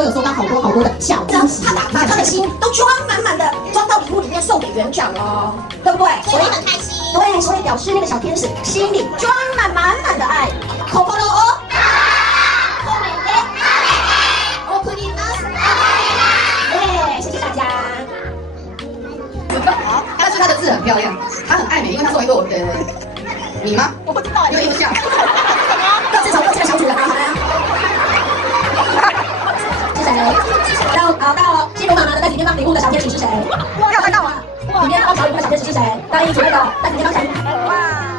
都有收到好多好多的小惊喜，把他的心都装满满的，装到礼物里面送给园长哦，对不对？所以很开心。对，所以表示那个小天使心里装满满满的爱。口口的哦。耶，谢谢大家。好，但是他的字很漂亮，他很爱美，因为他送一个我你吗？我不知道，有印象。各自从各自的小主人好吗？是谁？到新竹妈妈的在里面放礼物的小天使是谁？我有看到啊！里面包小礼物的小天使是谁？答应准备的在里面放小礼物。哇！